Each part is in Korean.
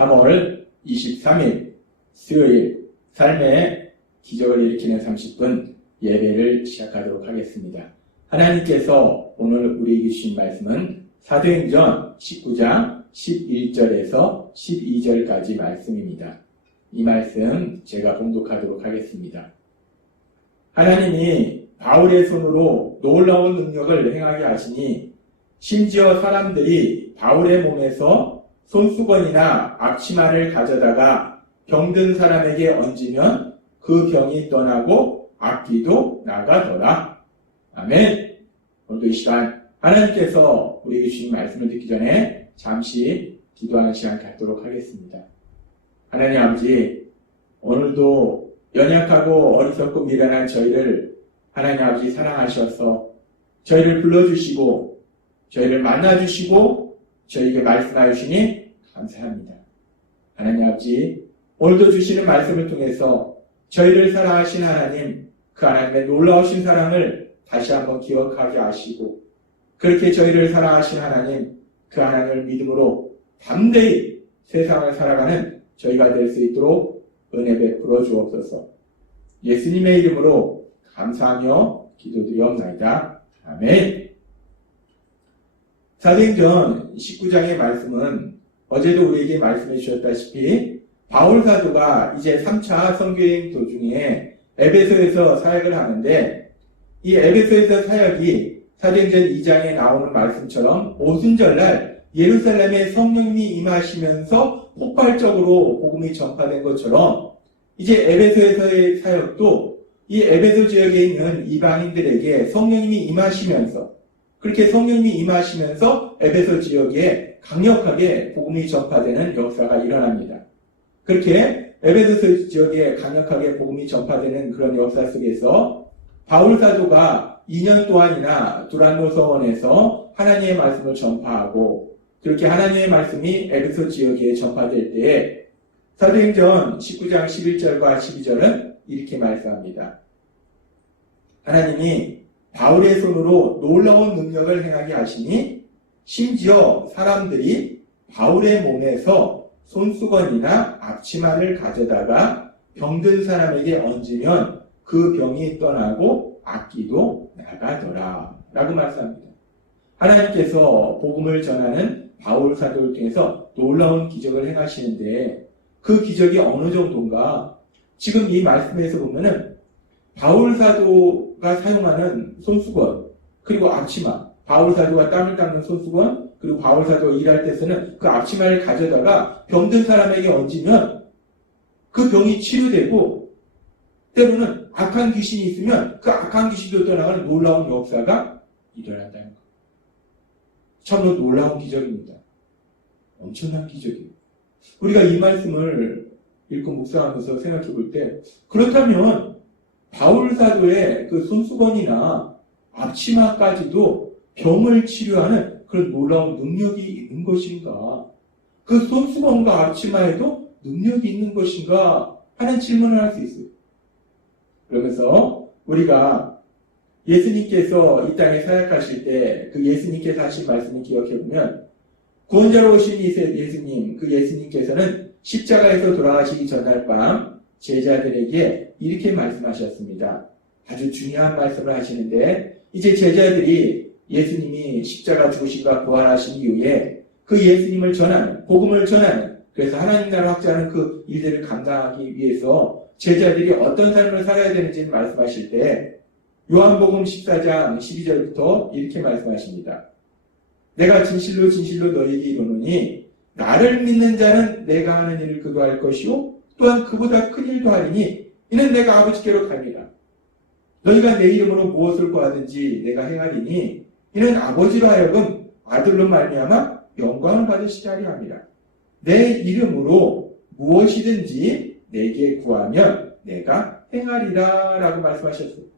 3월 23일 수요일 삶의 기적을 일으키는 30분 예배를 시작하도록 하겠습니다. 하나님께서 오늘 우리에게 주신 말씀은 사도행전 19장 11절에서 12절까지 말씀입니다. 이 말씀 제가 봉독하도록 하겠습니다. 하나님이 바울의 손으로 놀라운 능력을 행하게 하시니 심지어 사람들이 바울의 몸에서 손수건이나 앞치마를 가져다가 병든 사람에게 얹으면 그 병이 떠나고 악귀도 나가더라. 아멘. 오늘도 이 시간 하나님께서 우리에게 주신 말씀을 듣기 전에 잠시 기도하는 시간 갖도록 하겠습니다. 하나님 아버지, 오늘도 연약하고 어리석고 미련한 저희를 하나님 아버지 사랑하셔서 저희를 불러주시고 저희를 만나주시고 저희에게 말씀하여 주시니 감사합니다. 하나님 아버지, 오늘도 주시는 말씀을 통해서 저희를 사랑하신 하나님, 그 하나님의 놀라우신 사랑을 다시 한번 기억하게 하시고 그렇게 저희를 사랑하신 하나님, 그 하나님을 믿음으로 담대히 세상을 살아가는 저희가 될 수 있도록 은혜 베풀어 주옵소서. 예수님의 이름으로 감사하며 기도드리옵나이다. 아멘. 사도행전 19장의 말씀은 어제도 우리에게 말씀해 주셨다시피 바울 사도가 이제 3차 선교여행 도중에 에베소에서 사역을 하는데 이 에베소에서 사역이 사도행전 2장에 나오는 말씀처럼 오순절날 예루살렘에 성령님이 임하시면서 폭발적으로 복음이 전파된 것처럼 이제 에베소에서의 사역도 이 에베소 지역에 있는 이방인들에게 성령님이 임하시면서 그렇게 성령님이 임하시면서 에베소 지역에 강력하게 복음이 전파되는 역사가 일어납니다. 그렇게 에베소 지역에 강력하게 복음이 전파되는 그런 역사 속에서 바울 사도가 2년 동안이나 두란노 서원에서 하나님의 말씀을 전파하고 그렇게 하나님의 말씀이 에베소 지역에 전파될 때에 사도행전 19장 11절과 12절은 이렇게 말씀합니다. 하나님이 바울의 손으로 놀라운 능력을 행하게 하시니 심지어 사람들이 바울의 몸에서 손수건이나 앞치마를 가져다가 병든 사람에게 얹으면 그 병이 떠나고 악귀도 나가더라 라고 말씀합니다. 하나님께서 복음을 전하는 바울 사도를 통해서 놀라운 기적을 행하시는데 그 기적이 어느 정도인가? 지금 이 말씀에서 보면은 바울 사도가 사용하는 손수건 그리고 앞치마, 바울 사도가 땀을 닦는 손수건 그리고 바울 사도가 일할 때 쓰는 그 앞치마를 가져다가 병든 사람에게 얹으면 그 병이 치료되고 때로는 악한 귀신이 있으면 그 악한 귀신도 떠나가는 놀라운 역사가 일어난다는 것. 참으로 놀라운 기적입니다. 엄청난 기적이에요. 우리가 이 말씀을 읽고 묵상하면서 생각해 볼 때 그렇다면 바울 사도의 그 손수건이나 앞치마까지도 병을 치료하는 그런 놀라운 능력이 있는 것인가? 그 손수건과 앞치마에도 능력이 있는 것인가? 하는 질문을 할 수 있어요. 그러면서 우리가 예수님께서 이 땅에 사역하실 때 그 예수님께서 하신 말씀을 기억해보면 구원자로 오신 예수님, 그 예수님께서는 십자가에서 돌아가시기 전날 밤 제자들에게 이렇게 말씀하셨습니다. 아주 중요한 말씀을 하시는데 이제 제자들이 예수님이 십자가 죽으심과 부활하신 이후에 그 예수님을 전하는, 복음을 전하는, 그래서 하나님 나라 확장하는 그 일들을 감당하기 위해서 제자들이 어떤 삶을 살아야 되는지를 말씀하실 때 요한복음 14장 12절부터 이렇게 말씀하십니다. 내가 진실로 진실로 너희에게 이르노니 나를 믿는 자는 내가 하는 일을 그도 할 것이요 또한 그보다 큰 일도 하리니 이는 내가 아버지께로 갑니다. 너희가 내 이름으로 무엇을 구하든지 내가 행하리니 이는 아버지로 하여금 아들로 말미암아 영광을 받으시게 하려 합니다. 내 이름으로 무엇이든지 내게 구하면 내가 행하리라 라고 말씀하셨어요.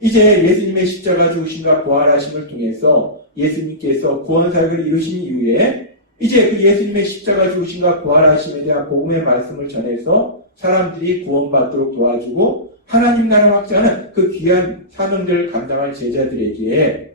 이제 예수님의 십자가 죽으심과 부활하심을 통해서 예수님께서 구원사역을 이루신 이후에 이제 그 예수님의 십자가 죽으심과 부활하심에 대한 복음의 말씀을 전해서 사람들이 구원받도록 도와주고 하나님 나라 확장하는 그 귀한 사명들을 감당할 제자들에게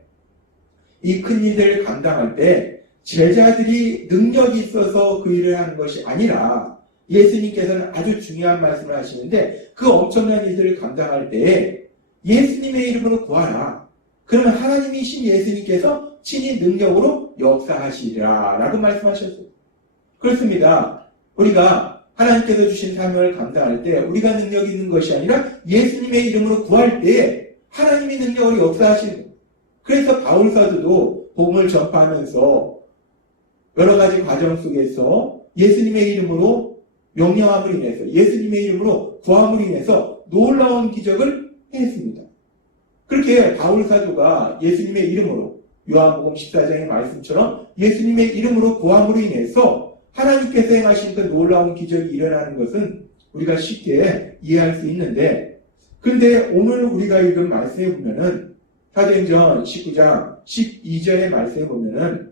이 큰 일들을 감당할 때 제자들이 능력이 있어서 그 일을 하는 것이 아니라 예수님께서는 아주 중요한 말씀을 하시는데 그 엄청난 일들을 감당할 때 예수님의 이름으로 구하라. 그러면 하나님이신 예수님께서 친히 능력으로 역사하시리라 라고 말씀하셨어요. 그렇습니다. 우리가 하나님께서 주신 사명을 감당할 때 우리가 능력이 있는 것이 아니라 예수님의 이름으로 구할 때 하나님이 능력으로 역사하시는 거예요. 그래서 바울 사도도 복음을 전파하면서 여러 가지 과정 속에서 예수님의 이름으로 명령함으로 인해서 예수님의 이름으로 구함으로 인해서 놀라운 기적을 했습니다. 그렇게 바울 사도가 예수님의 이름으로 요한복음 14장의 말씀처럼 예수님의 이름으로 구함으로 인해서 하나님께서 행하신 그 놀라운 기적이 일어나는 것은 우리가 쉽게 이해할 수 있는데 그런데 오늘 우리가 읽은 말씀에 보면은 사도행전 19장 12절의 말씀에 보면은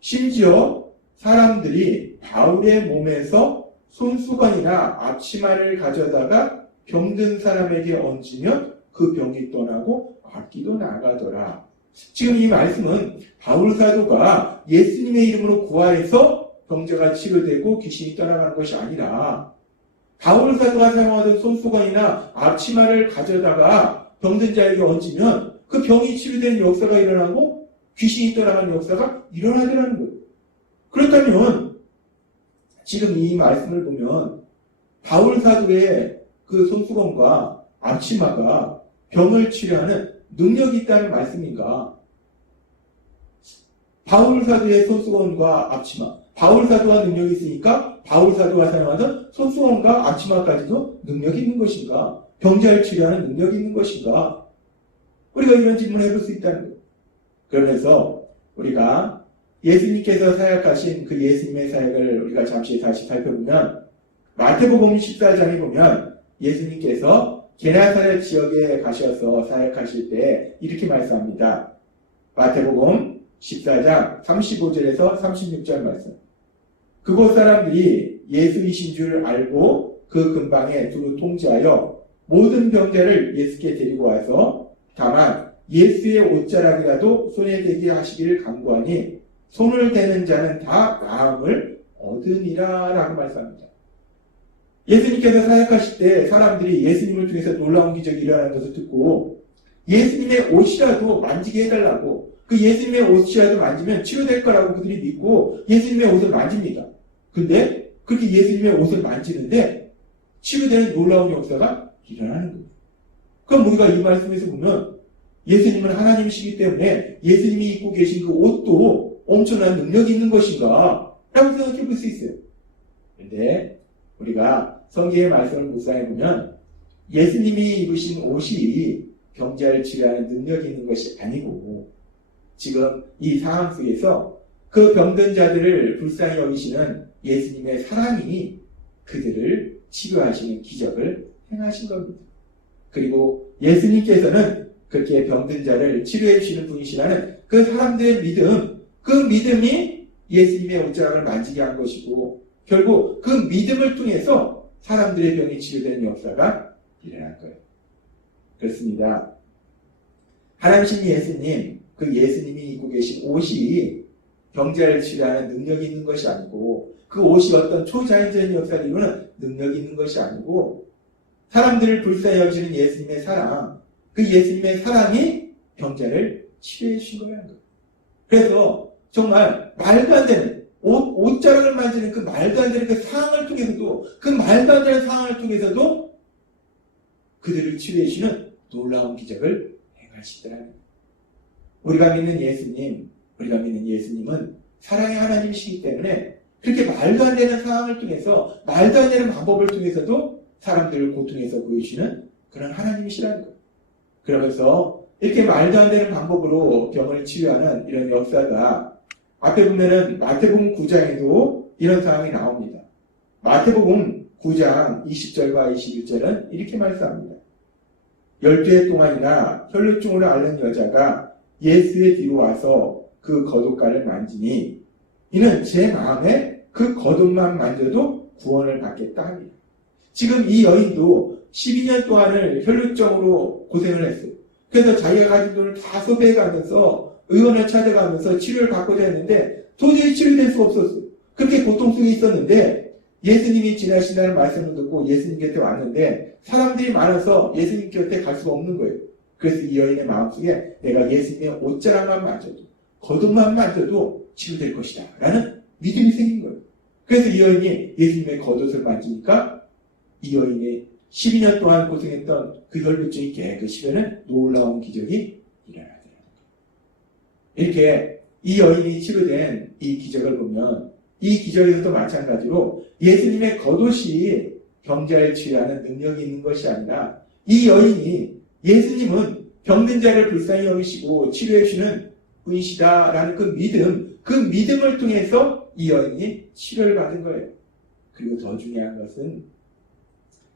심지어 사람들이 바울의 몸에서 손수건이나 앞치마를 가져다가 병든 사람에게 얹으면 그 병이 떠나고 악기도 나가더라. 지금 이 말씀은 바울 사도가 예수님의 이름으로 구하해서 병자가 치료되고 귀신이 떠나가는 것이 아니라 바울 사도가 사용하던 손수건이나 앞치마를 가져다가 병든 자에게 얹으면 그 병이 치료되는 역사가 일어나고 귀신이 떠나가는 역사가 일어나더라는 거예요. 그렇다면 지금 이 말씀을 보면 바울 사도의 그 손수건과 앞치마가 병을 치료하는 능력이 있다는 말씀인가? 바울 사도의 손수건과 앞치마, 바울 사도가 능력이 있으니까 바울 사도가 사용하던 손수건과 앞치마까지도 능력이 있는 것인가? 병자를 치료하는 능력이 있는 것인가? 우리가 이런 질문을 해볼 수 있다는 거예요. 그러면서 우리가 예수님께서 사역하신 그 예수님의 사역을 우리가 잠시 다시 살펴보면 마태복음 14장에 보면 예수님께서 게네사렛 지역에 가셔서 사역하실 때 이렇게 말씀합니다. 마태복음 14장 35절에서 36절 말씀. 그곳 사람들이 예수이신 줄 알고 그 근방에 두루 통제하여 모든 병자를 예수께 데리고 와서 다만 예수의 옷자락이라도 손에 대게 하시기를 간구하니 손을 대는 자는 다 나음을 얻으니라 라고 말씀합니다. 예수님께서 사역하실 때 사람들이 예수님을 통해서 놀라운 기적이 일어나는 것을 듣고 예수님의 옷이라도 만지게 해달라고 그 예수님의 옷이라도 만지면 치료될 거라고 그들이 믿고 예수님의 옷을 만집니다. 근데 그렇게 예수님의 옷을 만지는데 치유되는 놀라운 역사가 일어나는 거예요. 그럼 우리가 이 말씀에서 보면 예수님은 하나님이시기 때문에 예수님이 입고 계신 그 옷도 엄청난 능력이 있는 것인가? 라고 생각해 볼 수 있어요. 그런데 우리가 성경의 말씀을 묵상해보면 예수님이 입으신 옷이 병자를 치료하는 능력이 있는 것이 아니고 지금 이 상황 속에서 그 병든 자들을 불쌍히 여기시는 예수님의 사랑이 그들을 치료하시는 기적을 행하신 겁니다. 그리고 예수님께서는 그렇게 병든 자를 치료해 주시는 분이시라는 그 사람들의 믿음, 그 믿음이 예수님의 옷자락을 만지게 한 것이고 결국 그 믿음을 통해서 사람들의 병이 치료되는 역사가 일어날 거예요. 그렇습니다. 하나님신 예수님, 그 예수님이 입고 계신 옷이 병자를 치료하는 능력이 있는 것이 아니고 그 옷이 어떤 초자연적인 역사를 이루는 능력이 있는 것이 아니고 사람들을 불쌍히 여기시는 예수님의 사랑, 그 예수님의 사랑이 병자를 치료해 주신 거라는 거예요. 그래서 정말 말도 안 되는 옷자락을 만지는 그 말도 안 되는 그 상황을 통해서도 그 말도 안 되는 상황을 통해서도 그들을 치료해 주시는 놀라운 기적을 행하시더라는 거예요. 우리가 믿는 예수님은 사랑의 하나님이시기 때문에 그렇게 말도 안 되는 상황을 통해서 말도 안 되는 방법을 통해서도 사람들을 고통에서 구해주시는 그런 하나님이시라는 거예요. 그러면서 이렇게 말도 안 되는 방법으로 병을 치료하는 이런 역사가 앞에 보면은 마태복음 9장에도 이런 상황이 나옵니다. 마태복음 9장 20절과 21절은 이렇게 말씀합니다. 12해 동안이나 혈루증으로 앓는 여자가 예수의 뒤로 와서 그 겉옷가를 만지니 이는 제 마음에 그 겉옷만 만져도 구원을 받겠다 합니다. 지금 이 여인도 12년 동안을 혈루증으로 고생을 했어요. 그래서 자기가 가진 돈을 다 소비해가면서 의원을 찾아가면서 치료를 받고자 했는데 도저히 치료될 수가 없었어요. 그렇게 고통 속에 있었는데 예수님이 지나신다는 말씀을 듣고 예수님 곁에 왔는데 사람들이 많아서 예수님 곁에 갈 수가 없는 거예요. 그래서 이 여인의 마음속에 내가 예수님의 옷자락만 만져도 겉옷만 만져도 치료될 것이다 라는 믿음이 생긴 거예요. 그래서 이 여인이 예수님의 겉옷을 만지니까 이 여인이 12년 동안 고생했던 그 혈루증이 깨끗이 되는 놀라운 기적이 일어나더라고요. 이렇게 이 여인이 치료된 이 기적을 보면 이 기적에서도 마찬가지로 예수님의 겉옷이 병자를 치료하는 능력이 있는 것이 아니라 이 여인이 예수님은 병든 자를 불쌍히 여기시고 치료해 주시는 분이시다라는 그 믿음을 통해서 이 여인이 치료를 받은 거예요. 그리고 더 중요한 것은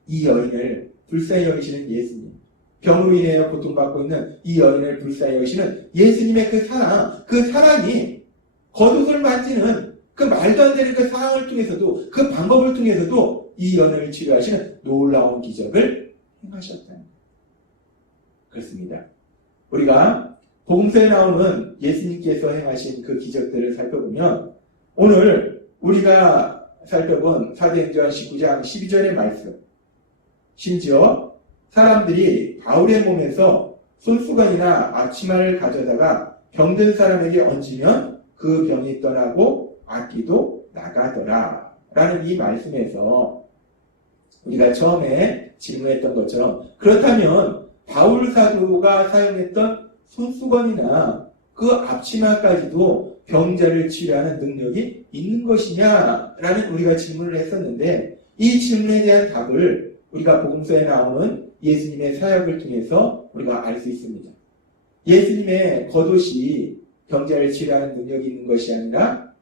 이 여인을 불쌍히 여기시는 예수님, 병으로 인하여 고통받고 있는 이 여인을 불쌍히 여기시는 예수님의 그 사랑이 겉옷을 만지는 그 말도 안 되는 그 상황을 통해서도 그 방법을 통해서도 이 여인을 치료하시는 놀라운 기적을 행하셨다는 거예요. 그렇습니다. 우리가 복음서에 나오는 예수님께서 행하신 그 기적들을 살펴보면 오늘 우리가 살펴본 사도행전 19장 12절의 말씀, 심지어 사람들이 바울의 몸에서 손수건이나 앞치마를 가져다가 병든 사람에게 얹으면 그 병이 떠나고 악기도 나가더라 라는 이 말씀에서 우리가 처음에 질문했던 것처럼 그렇다면 바울 사도가 사용했던 손수건이나 그 앞치마까지도 병자를 치료하는 능력이 있는 것이냐라는 우리가 질문을 했었는데 이 질문에 대한 답을 우리가 복음서에 나오는 예수님의 사역을 통해서 우리가 알 수 있습니다. 예수님의 겉옷이 병자를 치료하는 능력이 있는 것이 아니라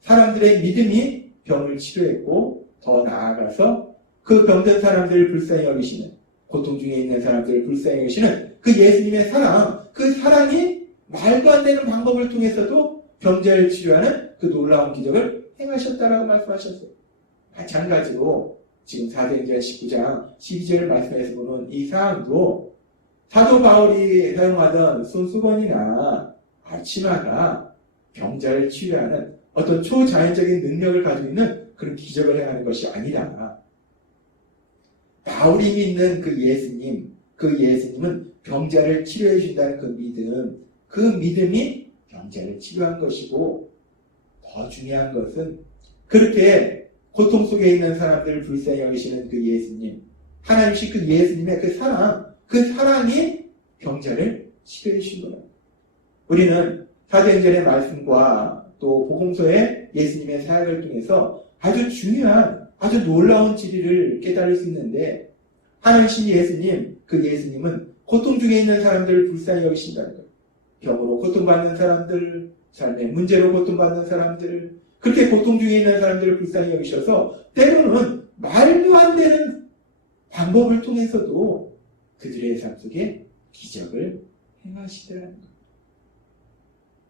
사람들의 믿음이 병을 치료했고 더 나아가서 그 병든 사람들을 불쌍히 여기시는 고통 중에 있는 사람들을 불쌍히 여기시는 그 예수님의 사랑, 그 사랑이 말도 안 되는 방법을 통해서도 병자를 치료하는 그 놀라운 기적을 행하셨다라고 말씀하셨어요. 마찬가지로 지금 사도행전 19장 12절 말씀에서 보는 이 사항도 사도 바울이 사용하던 손수건이나 앞치마가 병자를 치료하는 어떤 초자연적인 능력을 가지고 있는 그런 기적을 행하는 것이 아니라 바울이 믿는 그 예수님은 병자를 치료해 준다는 그 믿음이 병자를 치료한 것이고 더 중요한 것은 그렇게 고통 속에 있는 사람들을 불쌍히 여기시는 그 예수님, 하나님이신 그 예수님의 그 사랑이 병자를 치료해 주신 거예요. 우리는 사도행전의 말씀과 또 복음서의 예수님의 사역을 통해서 아주 중요한, 아주 놀라운 진리를 깨달을 수 있는데 하나님이신 예수님, 그 예수님은 고통 중에 있는 사람들을 불쌍히 여기신다는 거예요. 병으로 고통받는 사람들, 삶의 문제로 고통받는 사람들, 그렇게 고통 중에 있는 사람들을 불쌍히 여기셔서 때로는 말도 안 되는 방법을 통해서도 그들의 삶 속에 기적을 행하시더라는 거예요.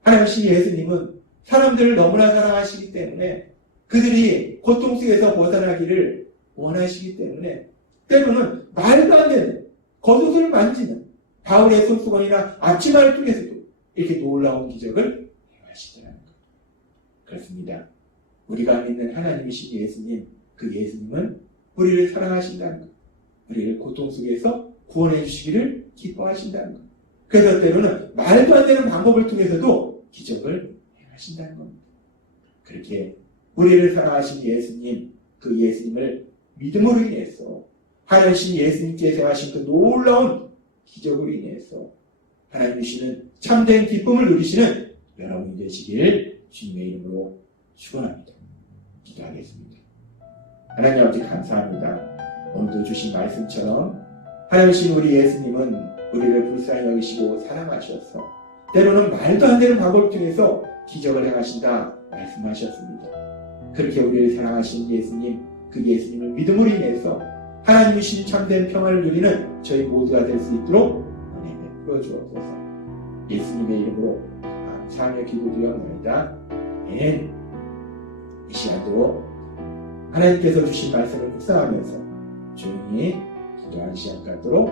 하나님이신 예수님은 사람들을 너무나 사랑하시기 때문에 그들이 고통 속에서 벗어나기를 원하시기 때문에 때로는 말도 안 되는 겉옷을 만지는 바울의 손수건이나 앞치마를 통해서도 이렇게 놀라운 기적을 행하시더라는 거예요. 그렇습니다. 우리가 믿는 하나님이신 예수님, 그 예수님은 우리를 사랑하신다는 것, 우리를 고통 속에서 구원해 주시기를 기뻐하신다는 것. 그래서 때로는 말도 안 되는 방법을 통해서도 기적을 행하신다는 겁니다. 그렇게 우리를 사랑하신 예수님, 그 예수님을 믿음으로 인해서 하나님이신 예수님께서 하신 그 놀라운 기적으로 인해서 하나님이시는 참된 기쁨을 누리시는 여러분이 되시길 주님의 이름으로 축원합니다. 기도하겠습니다. 하나님 아버지 감사합니다. 오늘도 주신 말씀처럼 하나님이신 우리 예수님은 우리를 불쌍히 여기시고 사랑하셔서 때로는 말도 안 되는 방법을 통해서 기적을 행하신다 말씀하셨습니다. 그렇게 우리를 사랑하신 예수님, 그 예수님을 믿음으로 인해서 하나님이신 참된 평화를 누리는 저희 모두가 될 수 있도록 은혜 베풀어 주옵소서. 예수님의 이름으로 감사하며 기도드렸나이다. 아멘. 이 시간도 하나님께서 주신 말씀을 묵상하면서 조용히 기도하는 시간 갖도록